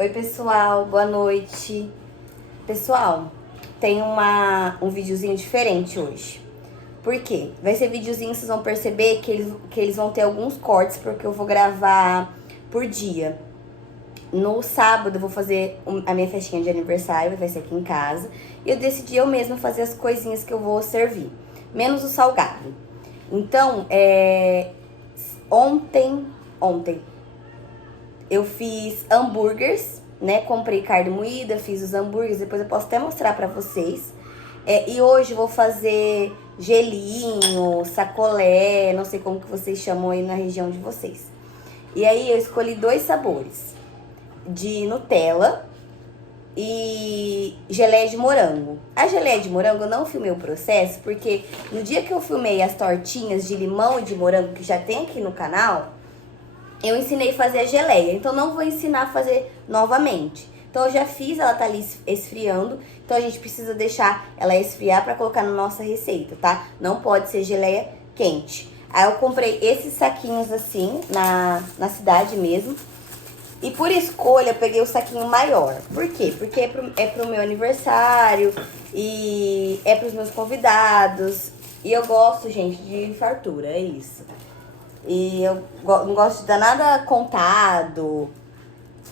Oi, pessoal, boa noite. Pessoal, tem um videozinho diferente hoje. Por quê? Vai ser videozinho, vocês vão perceber que eles vão ter alguns cortes, porque eu vou gravar por dia. No sábado eu vou fazer a minha festinha de aniversário, vai ser aqui em casa. E eu decidi eu mesma fazer as coisinhas que eu vou servir, menos o salgado. Então, ontem eu fiz hambúrgueres, né? Comprei carne moída, fiz os hambúrgueres, depois eu posso até mostrar pra vocês. E hoje eu vou fazer gelinho, sacolé, não sei como que vocês chamam aí na região de vocês. E aí eu escolhi 2 sabores, de Nutella e geleia de morango. A geleia de morango eu não filmei o processo, porque no dia que eu filmei as tortinhas de limão e de morango, que já tem aqui no canal, eu ensinei a fazer a geleia, então não vou ensinar a fazer novamente. Então eu já fiz, ela tá ali esfriando, então a gente precisa deixar ela esfriar pra colocar na nossa receita, tá? Não pode ser geleia quente. Aí eu comprei esses saquinhos assim, na cidade mesmo. E por escolha eu peguei o saquinho maior. Por quê? Porque é pro meu aniversário e é pros meus convidados. E eu gosto, gente, de fartura, é isso. E eu não gosto de dar nada contado,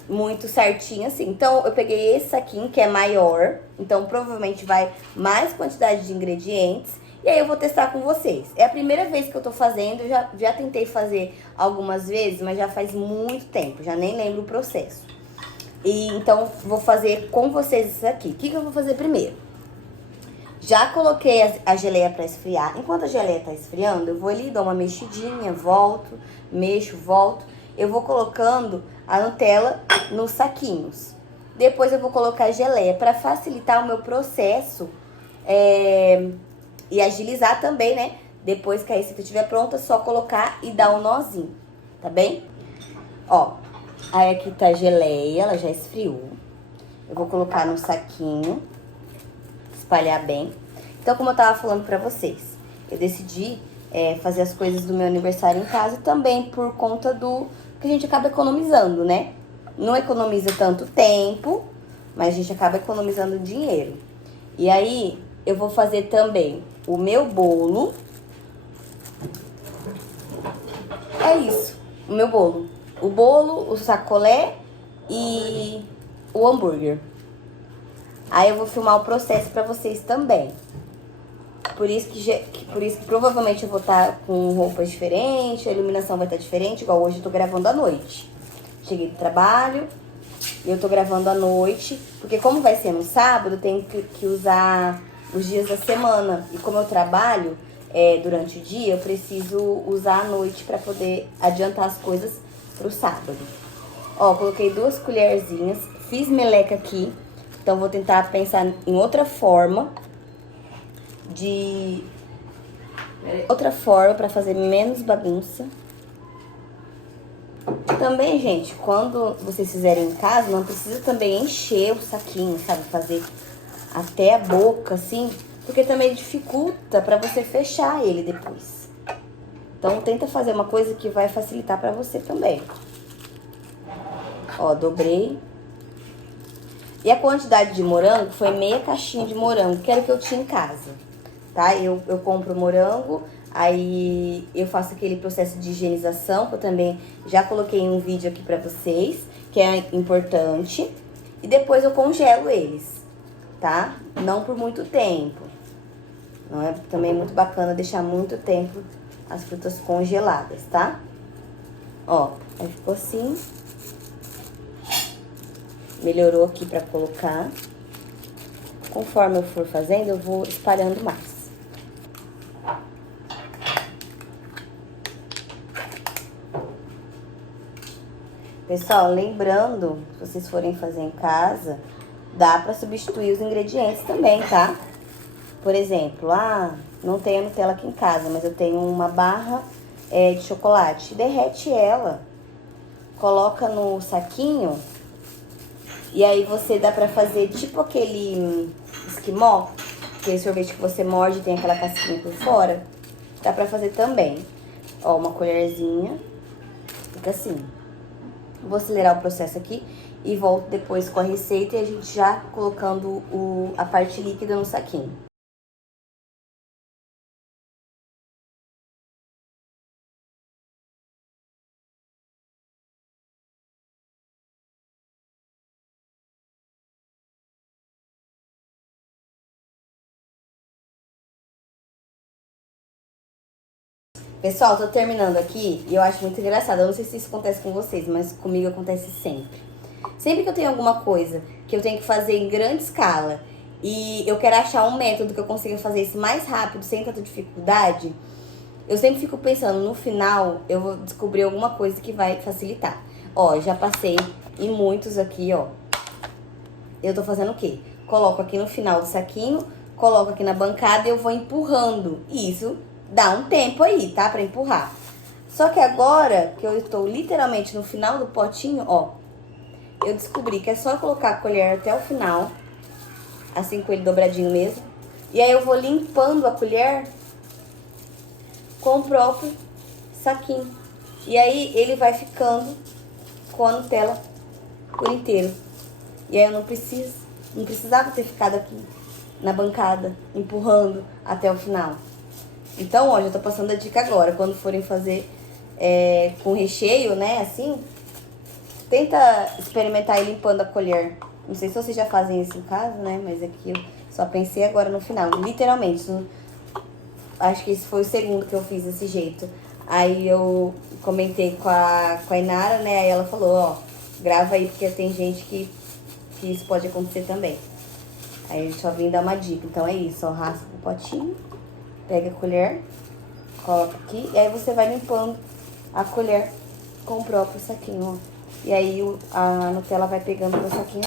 muito certinho assim. Então eu peguei esse saquinho que é maior, então provavelmente vai mais quantidade de ingredientes. E aí eu vou testar com vocês. É a primeira vez que eu tô fazendo, eu já tentei fazer algumas vezes, mas já faz muito tempo, já nem lembro o processo. E então vou fazer com vocês isso aqui. O que eu vou fazer primeiro? Já coloquei a geleia para esfriar. Enquanto a geleia tá esfriando, eu vou ali, dou uma mexidinha, volto, mexo, volto. Eu vou colocando a Nutella nos saquinhos. Depois eu vou colocar a geleia para facilitar o meu processo e agilizar também, né? Depois que a receita estiver pronta, é só colocar e dar um nozinho, tá bem? Ó, aí aqui tá a geleia, ela já esfriou. Eu vou colocar no saquinho, espalhar bem. Então, como eu tava falando pra vocês, eu decidi fazer as coisas do meu aniversário em casa também por conta do que a gente acaba economizando, né? Não economiza tanto tempo, mas a gente acaba economizando dinheiro. E aí, eu vou fazer também o meu bolo. É isso, o meu bolo. O bolo, o sacolé e o hambúrguer. Aí eu vou filmar o processo pra vocês também. Por isso que provavelmente eu vou estar com roupas diferentes, a iluminação vai estar diferente, igual hoje eu tô gravando à noite. Cheguei do trabalho e eu tô gravando à noite, porque como vai ser no sábado, eu tenho que usar os dias da semana. E como eu trabalho durante o dia, eu preciso usar à noite pra poder adiantar as coisas pro sábado. Ó, coloquei 2 colherzinhas, fiz meleca aqui. Então, vou tentar pensar em outra forma para fazer menos bagunça. Também, gente, quando vocês fizerem em casa, não precisa também encher o saquinho, sabe? Fazer até a boca, assim, porque também dificulta para você fechar ele depois. Então, tenta fazer uma coisa que vai facilitar para você também. Ó, dobrei. E a quantidade de morango foi meia caixinha de morango, que era o que eu tinha em casa, tá? Eu compro morango, aí eu faço aquele processo de higienização, que eu também já coloquei em um vídeo aqui pra vocês, que é importante. E depois eu congelo eles, tá? Não por muito tempo. Não é também muito bacana deixar muito tempo as frutas congeladas, tá? Ó, aí ficou assim. Melhorou aqui pra colocar. Conforme eu for fazendo, eu vou espalhando mais. Pessoal, lembrando, se vocês forem fazer em casa, dá pra substituir os ingredientes também, tá? Por exemplo, não tenho a Nutella aqui em casa, mas eu tenho uma barra de chocolate. Derrete ela, coloca no saquinho. E aí você dá pra fazer tipo aquele esquimó, aquele sorvete que você morde e tem aquela casquinha por fora. Dá pra fazer também. Ó, uma colherzinha. Fica assim. Vou acelerar o processo aqui. e volto depois com a receita e a gente já colocando a parte líquida no saquinho. Pessoal, tô terminando aqui e eu acho muito engraçado. Eu não sei se isso acontece com vocês, mas comigo acontece sempre. Sempre que eu tenho alguma coisa que eu tenho que fazer em grande escala e eu quero achar um método que eu consiga fazer isso mais rápido, sem tanta dificuldade, eu sempre fico pensando, no final eu vou descobrir alguma coisa que vai facilitar. Ó, já passei em muitos aqui, ó. Eu tô fazendo o quê? Coloco aqui no final do saquinho, coloco aqui na bancada e eu vou empurrando. E isso dá um tempo aí, tá? Pra empurrar. Só que agora que eu estou literalmente no final do potinho, ó, eu descobri que é só colocar a colher até o final, assim com ele dobradinho mesmo. E aí eu vou limpando a colher com o próprio saquinho. E aí ele vai ficando com a Nutella por inteiro. E aí eu não precisava ter ficado aqui na bancada, empurrando até o final. Então, ó, já tô passando a dica agora. Quando forem fazer com recheio, né, assim, tenta experimentar ir limpando a colher. Não sei se vocês já fazem isso em casa, né, mas aqui eu só pensei agora no final. Literalmente, acho que esse foi o segundo que eu fiz desse jeito. Aí eu comentei com a Inara, né, aí ela falou, ó, grava aí, porque tem gente que isso pode acontecer também. Aí eu só vim dar uma dica. Então é isso, ó, raspa o potinho, pega a colher, coloca aqui, e aí você vai limpando a colher com o próprio saquinho, ó. E aí a Nutella vai pegando no saquinho.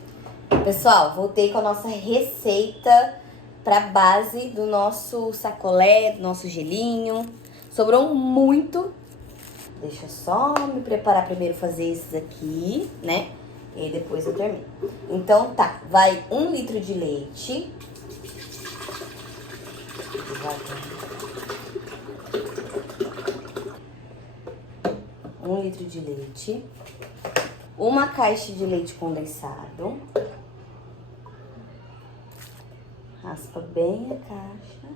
Pessoal, voltei com a nossa receita pra base do nosso sacolé, do nosso gelinho. Sobrou muito. Deixa eu só me preparar primeiro fazer esses aqui, né? E aí depois eu termino. Então tá, vai 1 litro de leite. Um litro de leite. Uma caixa de leite condensado. Raspa bem a caixa.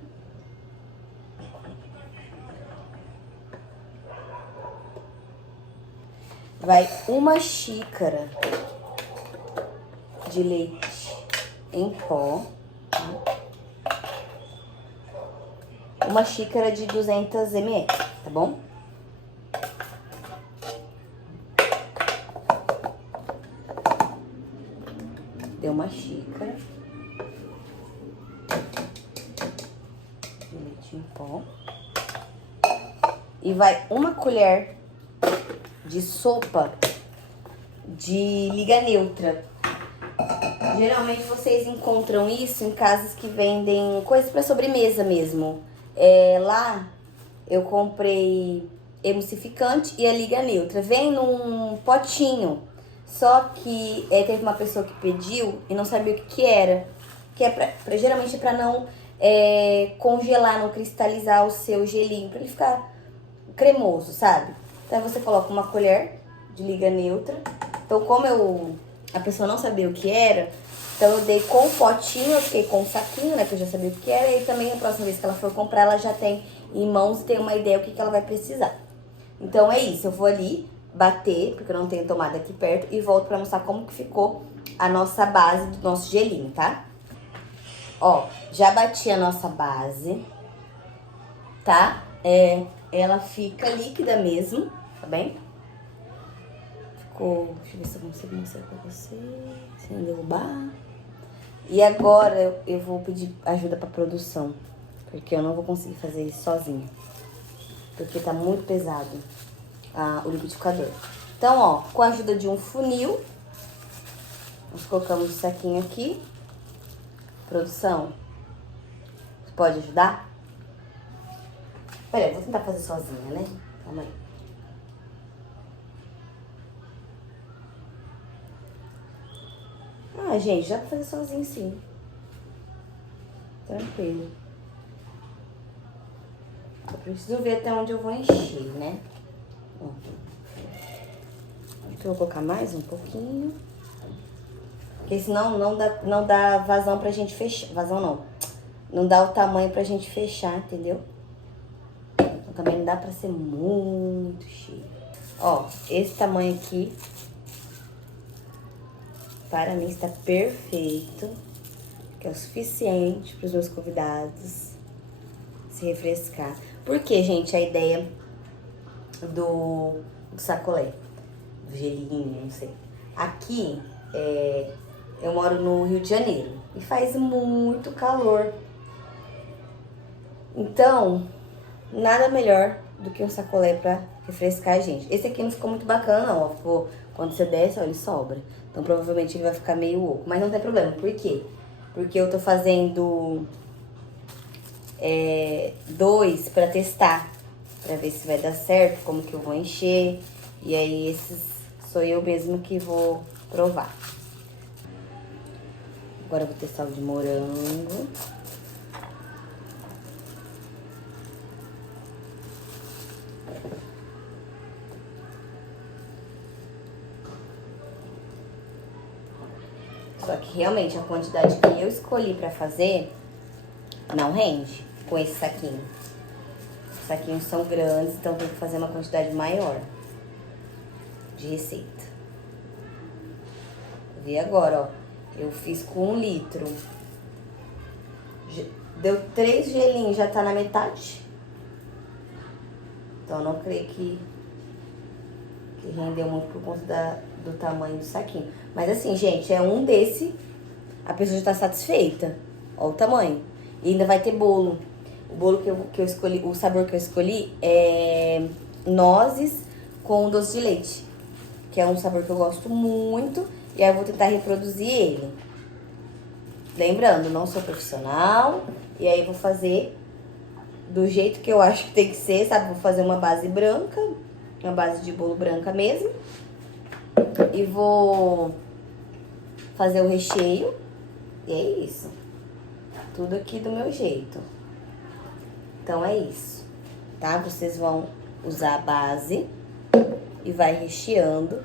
Vai 1 xícara de leite em pó. 1 xícara de 200 ml, tá bom? Deu 1 xícara de leite em pó. E vai 1 colher de sopa de liga neutra. Geralmente vocês encontram isso em casas que vendem coisas para sobremesa mesmo. Lá eu comprei emulsificante e a liga neutra. Vem num potinho. Só que teve uma pessoa que pediu e não sabia o que era. Que é geralmente é pra não congelar, não cristalizar o seu gelinho, pra ele ficar cremoso, sabe? Então você coloca 1 colher de liga neutra. Então como a pessoa não sabia o que era, então eu dei com o potinho, eu fiquei com o saquinho, né, que eu já sabia o que era. E também a próxima vez que ela for comprar, ela já tem em mãos e tem uma ideia do que ela vai precisar. Então é isso, eu vou ali bater, porque eu não tenho tomada aqui perto, e volto pra mostrar como que ficou a nossa base do nosso gelinho, tá? Ó, já bati a nossa base, tá? Ela fica líquida mesmo, tá bem? Ficou, deixa eu ver se eu consigo mostrar pra você, sem derrubar. E agora eu vou pedir ajuda pra produção, porque eu não vou conseguir fazer isso sozinha, porque tá muito pesado o liquidificador. Então, ó, com a ajuda de um funil, nós colocamos o saquinho aqui. Produção, você pode ajudar? Peraí, vou tentar fazer sozinha, né? Calma aí. Ah, gente, dá pra fazer sozinho sim. Tranquilo. Eu preciso ver até onde eu vou encher, né? Ó. Então, eu vou colocar mais um pouquinho. Porque senão não dá vazão pra gente fechar. Vazão não. Não dá o tamanho pra gente fechar, entendeu? Então também não dá pra ser muito cheio. Ó, esse tamanho aqui, para mim, está perfeito. Que é o suficiente para os meus convidados se refrescar. Por que, gente, a ideia do sacolé? Do gelinho, não sei. Aqui, eu moro no Rio de Janeiro e faz muito calor. Então, nada melhor do que um sacolé pra refrescar a gente. Esse aqui não ficou muito bacana, não. Ó, ficou, quando você desce, ó, ele sobra. Então, provavelmente ele vai ficar meio oco. Mas não tem problema. Por quê? Porque eu tô fazendo 2 pra testar. Pra ver se vai dar certo, como que eu vou encher. E aí, esses sou eu mesmo que vou provar. Agora eu vou testar o de morango. Só que realmente a quantidade que eu escolhi pra fazer não rende com esse saquinho. Os saquinhos são grandes, então tem que fazer uma quantidade maior de receita. Vi agora, ó. Eu fiz com 1 litro. Deu 3 gelinhos, já tá na metade. Então eu não creio que rendeu muito por conta do tamanho do saquinho. Mas assim, gente, é um desse, a pessoa já tá satisfeita. Ó o tamanho. E ainda vai ter bolo. O bolo que eu escolhi, o sabor que eu escolhi é nozes com doce de leite. Que é um sabor que eu gosto muito. E aí eu vou tentar reproduzir ele. Lembrando, não sou profissional. E aí eu vou fazer do jeito que eu acho que tem que ser, sabe? Vou fazer uma base branca. Uma base de bolo branca mesmo. E vou fazer o recheio. E é isso. Tudo aqui do meu jeito. Então é isso, tá? Vocês vão usar a base e vai recheando.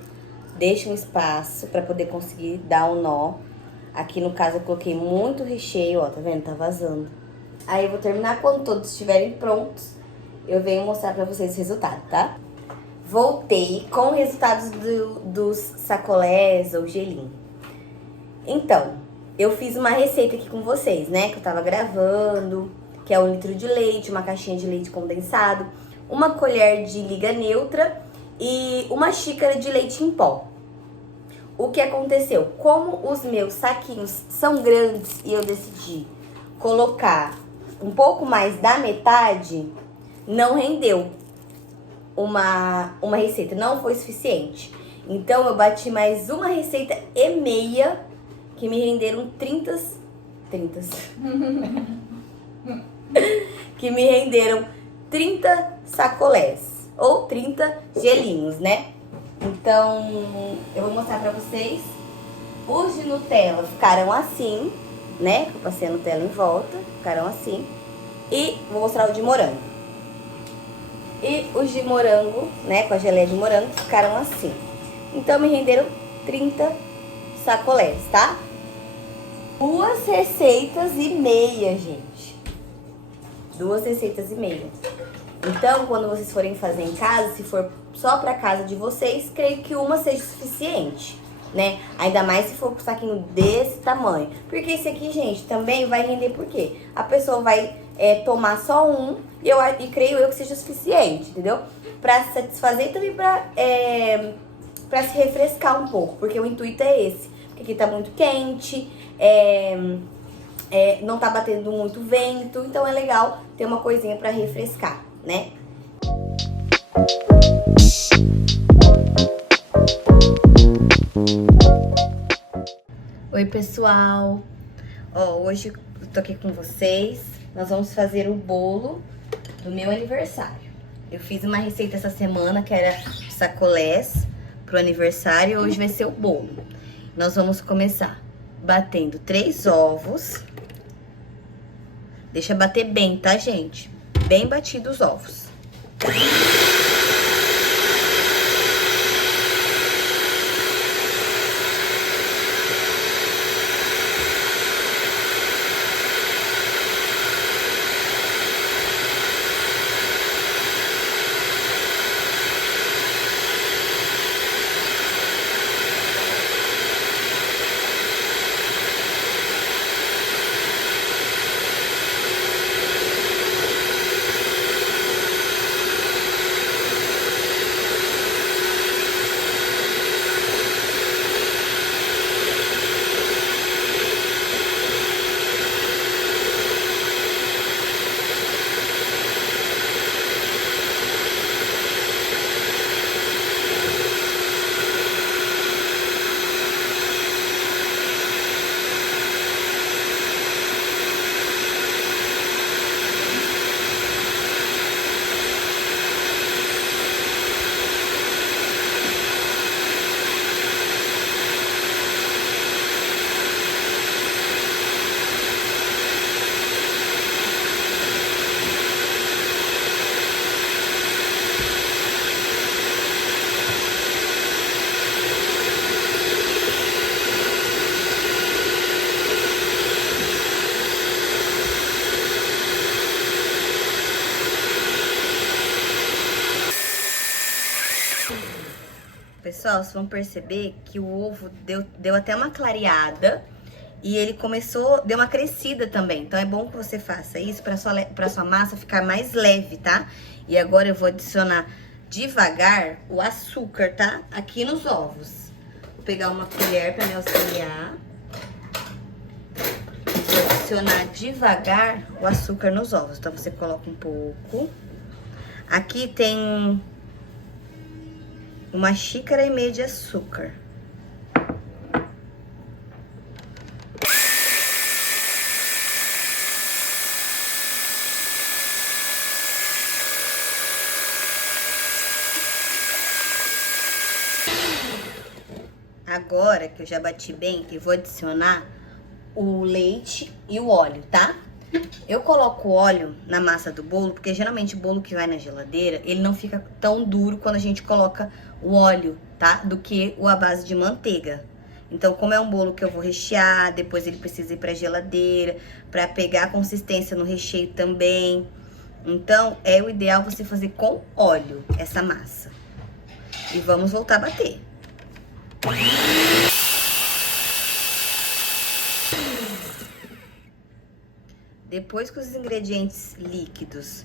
Deixa um espaço pra poder conseguir dar um nó. Aqui no caso eu coloquei muito recheio, ó, tá vendo? Tá vazando. Aí eu vou terminar quando todos estiverem prontos. Eu venho mostrar pra vocês o resultado, tá? Voltei com resultados dos sacolés ou gelinho. Então, eu fiz uma receita aqui com vocês, né? Que eu tava gravando, que é 1 litro de leite, uma caixinha de leite condensado, uma colher de liga neutra e uma xícara de leite em pó. O que aconteceu? Como os meus saquinhos são grandes e eu decidi colocar um pouco mais da metade, não rendeu uma receita, não foi suficiente. Então eu bati mais uma receita e meia, que me renderam 30 que me renderam 30 sacolés ou 30 gelinhos, né? Então eu vou mostrar pra vocês. Os de Nutella ficaram assim, né? Eu passei a Nutella em volta, ficaram assim. E vou mostrar o de morango. E os de morango, né, com a geleia de morango, ficaram assim. Então, me renderam 30 sacolés, tá? 2 receitas e meia, gente. 2 receitas e meia. Então, quando vocês forem fazer em casa, se for só pra casa de vocês, creio que uma seja suficiente, né? Ainda mais se for com um saquinho desse tamanho. Porque esse aqui, gente, também vai render por quê? A pessoa vai tomar só um e creio eu que seja suficiente, entendeu? Pra se satisfazer e também pra se refrescar um pouco, porque o intuito é esse. Porque aqui tá muito quente, não tá batendo muito vento, então é legal ter uma coisinha pra refrescar, né? Oi, pessoal! Ó, hoje eu tô aqui com vocês. Nós vamos fazer o bolo do meu aniversário. Eu fiz uma receita essa semana que era sacolés pro aniversário e hoje vai ser o bolo. Nós vamos começar batendo 3 ovos. Deixa bater bem, tá, gente? Bem batidos os ovos. Pessoal, vocês vão perceber que o ovo deu até uma clareada e ele deu uma crescida também. Então é bom que você faça isso pra sua massa ficar mais leve, tá? E agora eu vou adicionar devagar o açúcar, tá? Aqui nos ovos. Vou pegar uma colher pra me auxiliar. Vou adicionar devagar o açúcar nos ovos. Então você coloca um pouco. Aqui tem 1,5 xícaras de açúcar. Agora que eu já bati bem, eu vou adicionar o leite e o óleo, tá? Eu coloco o óleo na massa do bolo, porque geralmente o bolo que vai na geladeira, ele não fica tão duro quando a gente coloca o óleo, tá? Do que o à base de manteiga. Então, como é um bolo que eu vou rechear, depois ele precisa ir pra geladeira, pra pegar a consistência no recheio também. Então, é o ideal você fazer com óleo essa massa. E vamos voltar a bater. Depois que os ingredientes líquidos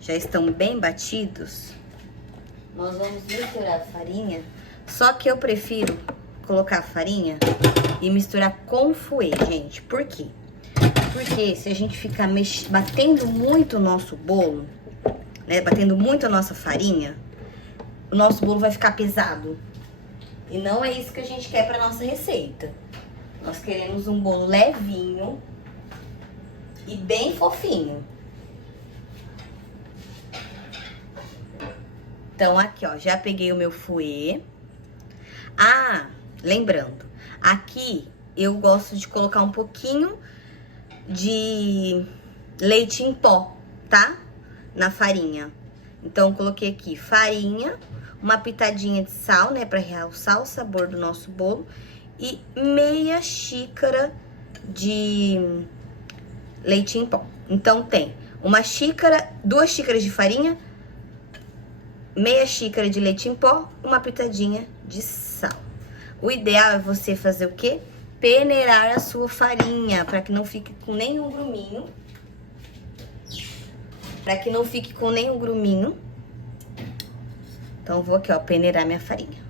já estão bem batidos, nós vamos misturar a farinha. Só que eu prefiro colocar a farinha e misturar com fouet, gente. Por quê? Porque se a gente ficar batendo muito o nosso bolo, né, batendo muito a nossa farinha, o nosso bolo vai ficar pesado. E não é isso que a gente quer para nossa receita. Nós queremos um bolo levinho e bem fofinho. Então, aqui, ó, já peguei o meu fouet. Ah, lembrando, aqui eu gosto de colocar um pouquinho de leite em pó, tá? Na farinha. Então, eu coloquei aqui farinha, uma pitadinha de sal, né, pra realçar o sabor do nosso bolo. E meia xícara de leite em pó. Então, tem 2 xícaras de farinha, meia xícara de leite em pó, uma pitadinha de sal. O ideal é você fazer o quê? Peneirar a sua farinha, para que não fique com nenhum gruminho. Para que não fique com nenhum gruminho. Então, vou aqui, ó, peneirar minha farinha.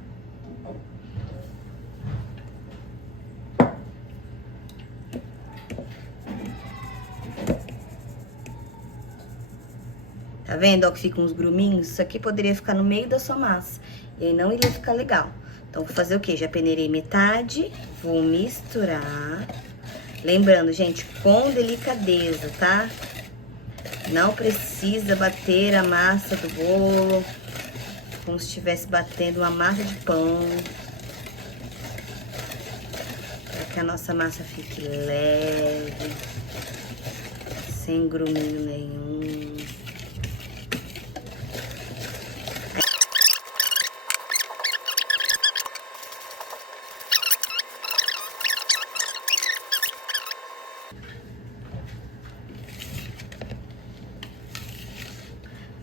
Tá vendo, ó, que fica uns gruminhos? Isso aqui poderia ficar no meio da sua massa. E aí não iria ficar legal. Então, vou fazer o quê? Já peneirei metade. Vou misturar. Lembrando, gente, com delicadeza, tá? Não precisa bater a massa do bolo como se estivesse batendo uma massa de pão. Para que a nossa massa fique leve. Sem gruminho nenhum.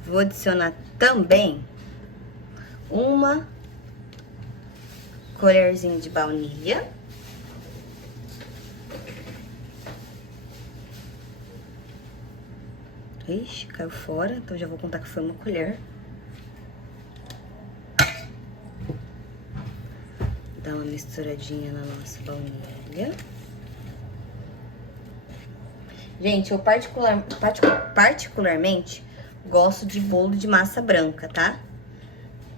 Vou adicionar também uma colherzinha de baunilha. Ixi, caiu fora, então já vou contar que foi uma colher. Dá uma misturadinha na nossa baunilha. Gente, eu particularmente gosto de bolo de massa branca, tá?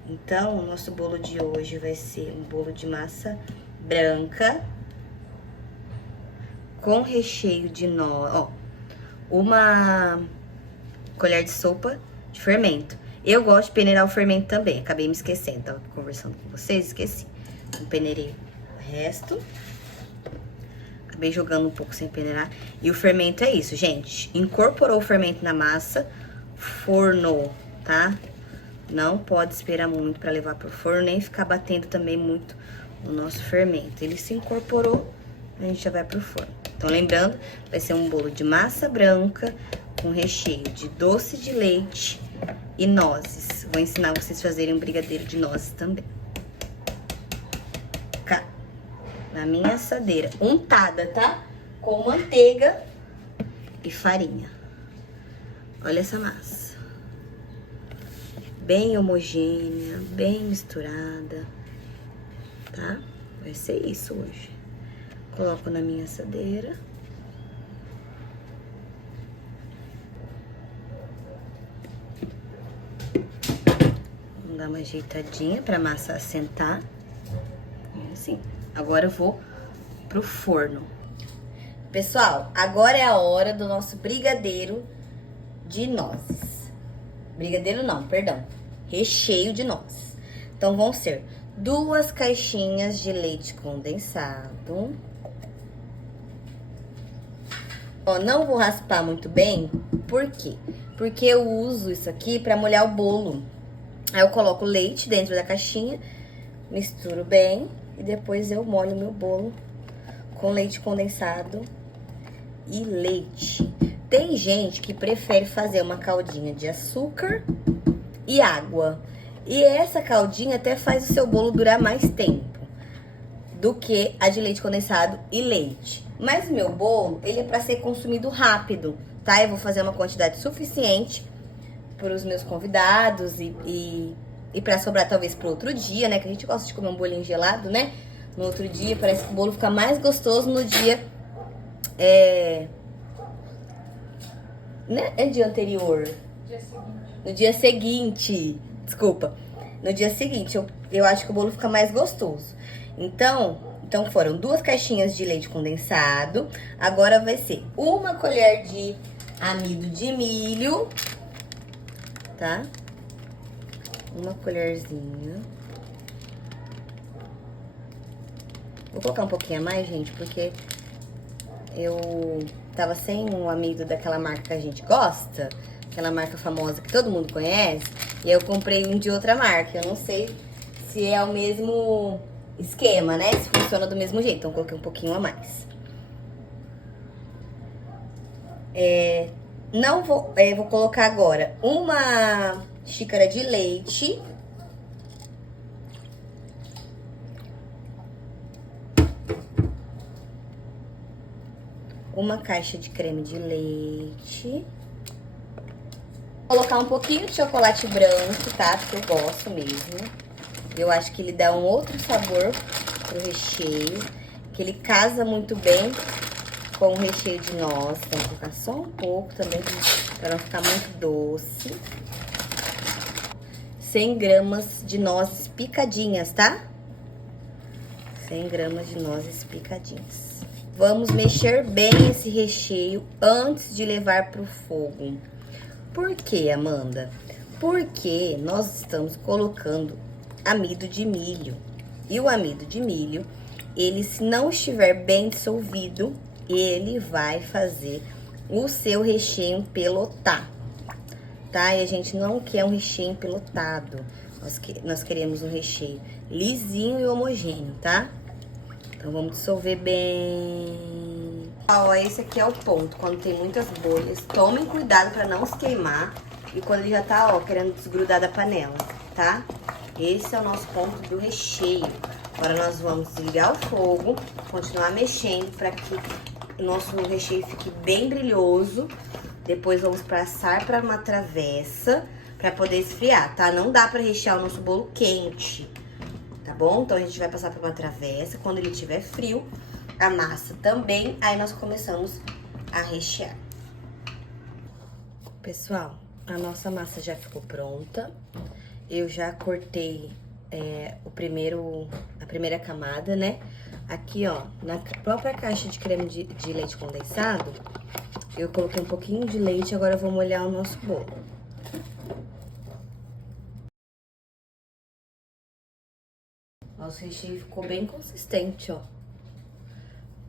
Então, o nosso bolo de hoje vai ser um bolo de massa branca com recheio de ó, uma colher de sopa de fermento. Eu gosto de peneirar o fermento também, acabei me esquecendo, tava conversando com vocês, esqueci. Então, peneirei o resto. Acabei jogando um pouco sem peneirar. E o fermento é isso, gente. Incorporou o fermento na massa, fornou, tá? Não pode esperar muito pra levar pro forno, nem ficar batendo também muito o nosso fermento. Ele se incorporou, a gente já vai pro forno. Então, lembrando, vai ser um bolo de massa branca com recheio de doce de leite e nozes. Vou ensinar vocês a fazerem um brigadeiro de nozes também. na minha assadeira, untada, tá? Com manteiga e farinha. Olha essa massa. Bem homogênea, bem misturada, tá? Vai ser isso hoje. Coloco na minha assadeira. Vamos dar uma ajeitadinha pra massa assentar. Assim. Agora eu vou pro forno. Pessoal, agora é a hora do nosso brigadeiro de nozes. Brigadeiro não, perdão. Recheio de nozes. Então, vão ser 2 caixinhas de leite condensado. Ó, não vou raspar muito bem, por quê? Porque eu uso isso aqui pra molhar o bolo. Aí eu coloco o leite dentro da caixinha, misturo bem e depois eu molho o meu bolo com leite condensado e leite. Tem gente que prefere fazer uma caldinha de açúcar e água. E essa caldinha até faz o seu bolo durar mais tempo do que a de leite condensado e leite. Mas o meu bolo, ele é para ser consumido rápido, tá? Eu vou fazer uma quantidade suficiente para os meus convidados e para sobrar talvez para outro dia, né? Que a gente gosta de comer um bolinho gelado, né? No outro dia, parece que o bolo fica mais gostoso no dia... Né? É dia anterior. Dia seguinte. No dia seguinte. Desculpa. No dia seguinte, eu acho que o bolo fica mais gostoso. Então foram 2 caixinhas de leite condensado. Agora vai ser 1 colher de amido de milho. Tá? 1 colherzinha. Vou colocar um pouquinho a mais, gente, porque eu tava sem um amido daquela marca que a gente gosta, aquela marca famosa que todo mundo conhece, e eu comprei um de outra marca. Eu não sei se é o mesmo esquema, né? Se funciona do mesmo jeito, então eu coloquei um pouquinho a mais. Vou colocar agora 1 xícara de leite. Uma caixa de creme de leite. Vou colocar um pouquinho de chocolate branco, tá? Porque eu gosto mesmo. Eu acho que ele dá um outro sabor pro recheio, que ele casa muito bem com o recheio de nozes. Então, vou colocar só um pouco também, para não ficar muito doce. 100 gramas de nozes picadinhas, tá? 100 gramas de nozes picadinhas. Vamos mexer bem esse recheio antes de levar pro fogo. Por quê, Amanda? Porque nós estamos colocando amido de milho. E o amido de milho, ele, se não estiver bem dissolvido, ele vai fazer o seu recheio empelotar, tá? E a gente não quer um recheio empelotado. Nós queremos um recheio lisinho e homogêneo, tá? Então, vamos dissolver bem. Ó, esse aqui é o ponto. Quando tem muitas bolhas, tomem cuidado pra não se queimar. E quando ele já tá, ó, querendo desgrudar da panela, tá? Esse é o nosso ponto do recheio. Agora, nós vamos desligar o fogo, continuar mexendo pra que o nosso recheio fique bem brilhoso. Depois, vamos passar pra uma travessa pra poder esfriar, tá? Não dá pra rechear o nosso bolo quente, tá bom? Então, a gente vai passar por uma travessa. Quando ele estiver frio, a massa também, aí nós começamos a rechear. Pessoal, a nossa massa já ficou pronta. Eu já cortei a primeira camada, né? Aqui, ó, na própria caixa de creme de leite condensado, eu coloquei um pouquinho de leite. Agora eu vou molhar o nosso bolo. Nosso recheio ficou bem consistente, ó.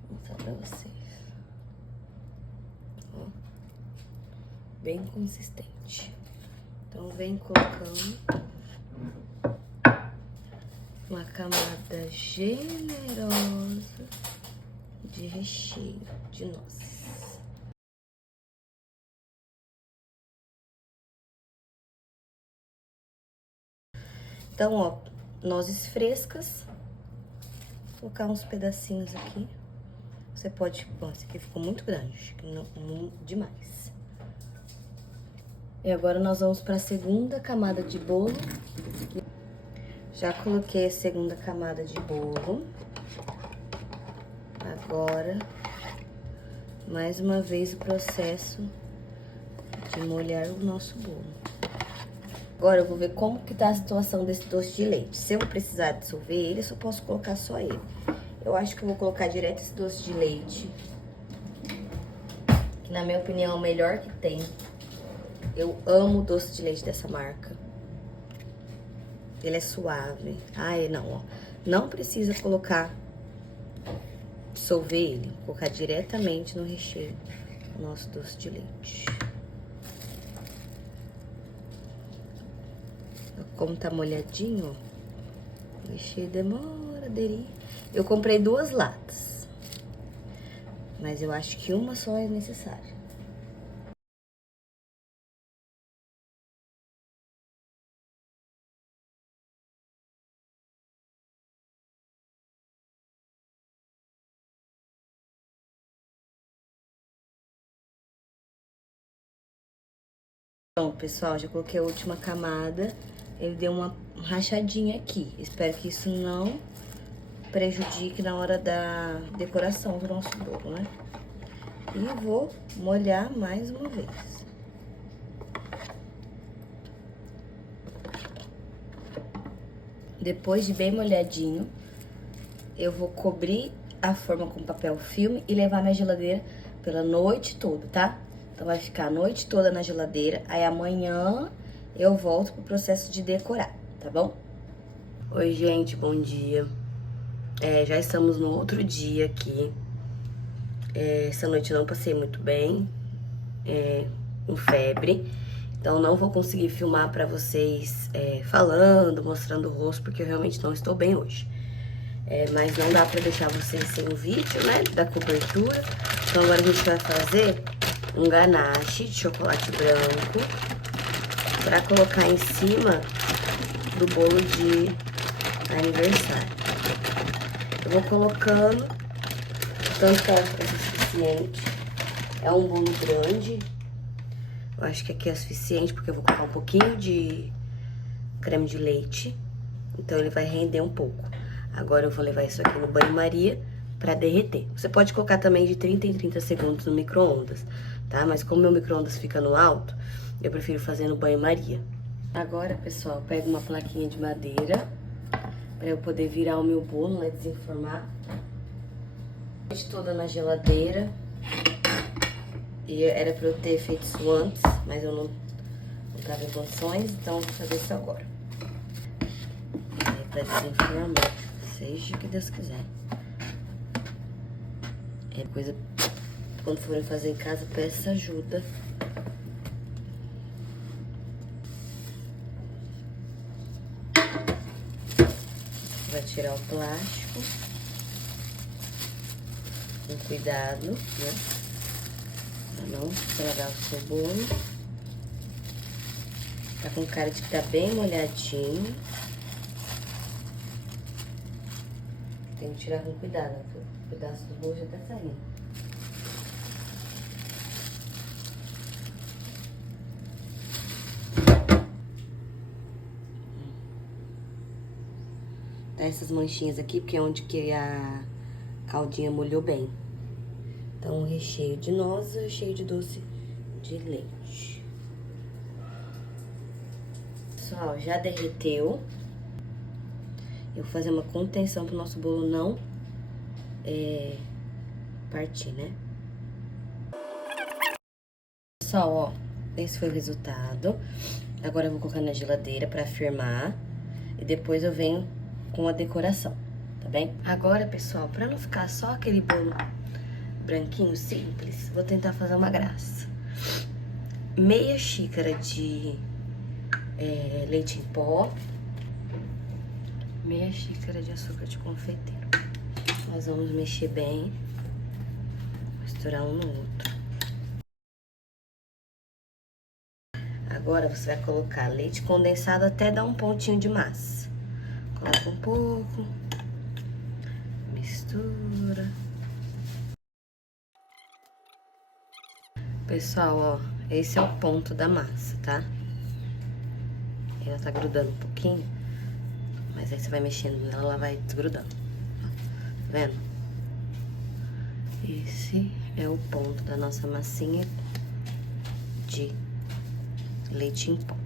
Vou mostrar pra vocês. Ó. Bem consistente. Então, vem colocando uma camada generosa de recheio de nozes. Então, ó, nozes frescas, colocar uns pedacinhos aqui. Você pode... Bom, esse aqui ficou muito grande, não, demais. E agora nós vamos para a segunda camada de bolo. Já coloquei a segunda camada de bolo. Agora, mais uma vez o processo de molhar o nosso bolo. Agora eu vou ver como que tá a situação desse doce de leite. Se eu precisar dissolver ele, eu só posso colocar só ele. Eu acho que eu vou colocar direto esse doce de leite, que na minha opinião é o melhor que tem. Eu amo o doce de leite dessa marca. Ele é suave. Não, ó. Não precisa dissolver ele. Vou colocar diretamente no recheio do nosso doce de leite. Como tá molhadinho, ó. O recheio demora dele. Eu comprei 2 latas, mas eu acho que uma só é necessária. Pronto, pessoal, já coloquei a última camada. Ele deu uma rachadinha aqui. Espero que isso não prejudique na hora da decoração do nosso bolo, né? E vou molhar mais uma vez. Depois de bem molhadinho, eu vou cobrir a forma com papel filme e levar na geladeira pela noite toda, tá? Então, vai ficar a noite toda na geladeira. Aí, amanhã, eu volto pro processo de decorar, tá bom? Oi, gente, bom dia. Já estamos no outro dia aqui. Essa noite eu não passei muito bem, com febre. Então, não vou conseguir filmar pra vocês falando, mostrando o rosto, porque eu realmente não estou bem hoje. Mas não dá pra deixar vocês sem o vídeo, né, da cobertura. Então, agora a gente vai fazer um ganache de chocolate branco pra colocar em cima do bolo de aniversário. Eu vou colocando tanto que é suficiente. É um bolo grande. Eu acho que aqui é suficiente porque eu vou colocar um pouquinho de creme de leite. Então ele vai render um pouco. Agora eu vou levar isso aqui no banho-maria pra derreter. Você pode colocar também de 30 em 30 segundos no micro-ondas, tá? Mas como meu micro-ondas fica no alto, eu prefiro fazer no banho-maria. Agora, pessoal, eu pego uma plaquinha de madeira pra eu poder virar o meu bolo, né, desenformar. A noite toda na geladeira. E era pra eu ter feito isso antes, mas eu não tava em condições, então vou fazer isso agora. Pra desenformar, seja o que Deus quiser. Coisa, quando forem fazer em casa, peça ajuda. Vai tirar o plástico. Com cuidado, né? Pra não estragar o seu bolo. Tá com cara de que tá bem molhadinho. Tem que tirar com cuidado, né? O pedaço do bolo já tá saindo. Tá essas manchinhas aqui, porque é onde que a caldinha molhou bem. Então, um recheio de nozes e recheio de doce de leite. Pessoal, já derreteu. Eu vou fazer uma contenção pro nosso bolo não partir, né? Pessoal, ó, esse foi o resultado. Agora eu vou colocar na geladeira pra firmar. E depois eu venho com a decoração, tá bem? Agora, pessoal, pra não ficar só aquele bolo branquinho simples, vou tentar fazer uma graça. Meia xícara de leite em pó. Meia xícara de açúcar de confeiteiro. Nós vamos mexer bem, misturar um no outro. Agora você vai colocar leite condensado até dar um pontinho de massa. Coloca um pouco, mistura. Pessoal, ó, esse é o ponto da massa, tá? Ela tá grudando um pouquinho, mas aí você vai mexendo nela, ela vai desgrudando. Ó, tá vendo? Esse é o ponto da nossa massinha de leite em pó.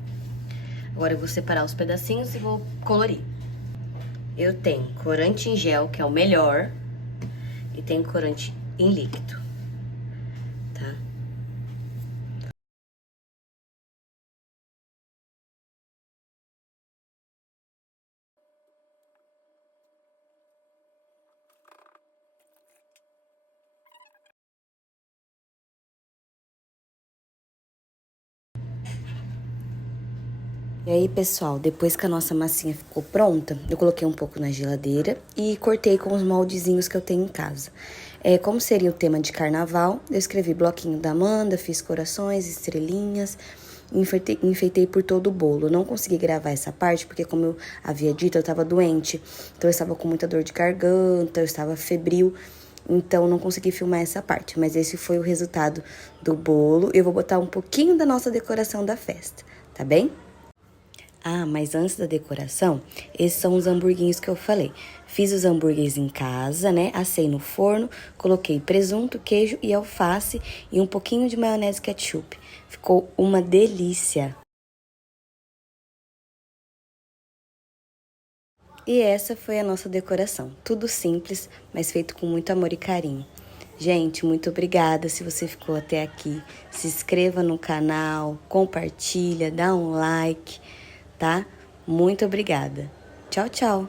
Agora eu vou separar os pedacinhos e vou colorir. Eu tenho corante em gel, que é o melhor, e tenho corante em líquido, tá? E aí, pessoal, depois que a nossa massinha ficou pronta, eu coloquei um pouco na geladeira e cortei com os moldezinhos que eu tenho em casa. Como seria o tema de carnaval, eu escrevi bloquinho da Amanda, fiz corações, estrelinhas, enfeitei por todo o bolo. Eu não consegui gravar essa parte porque, como eu havia dito, eu estava doente. Então, eu estava com muita dor de garganta, eu estava febril. Então, não consegui filmar essa parte. Mas esse foi o resultado do bolo. Eu vou botar um pouquinho da nossa decoração da festa, tá bem? Ah, mas antes da decoração, esses são os hamburguinhos que eu falei. Fiz os hambúrgueres em casa, né? Assei no forno, coloquei presunto, queijo e alface e um pouquinho de maionese ketchup. Ficou uma delícia. E essa foi a nossa decoração. Tudo simples, mas feito com muito amor e carinho. Gente, muito obrigada se você ficou até aqui. Se inscreva no canal, compartilha, dá um like, tá? Muito obrigada. Tchau, tchau.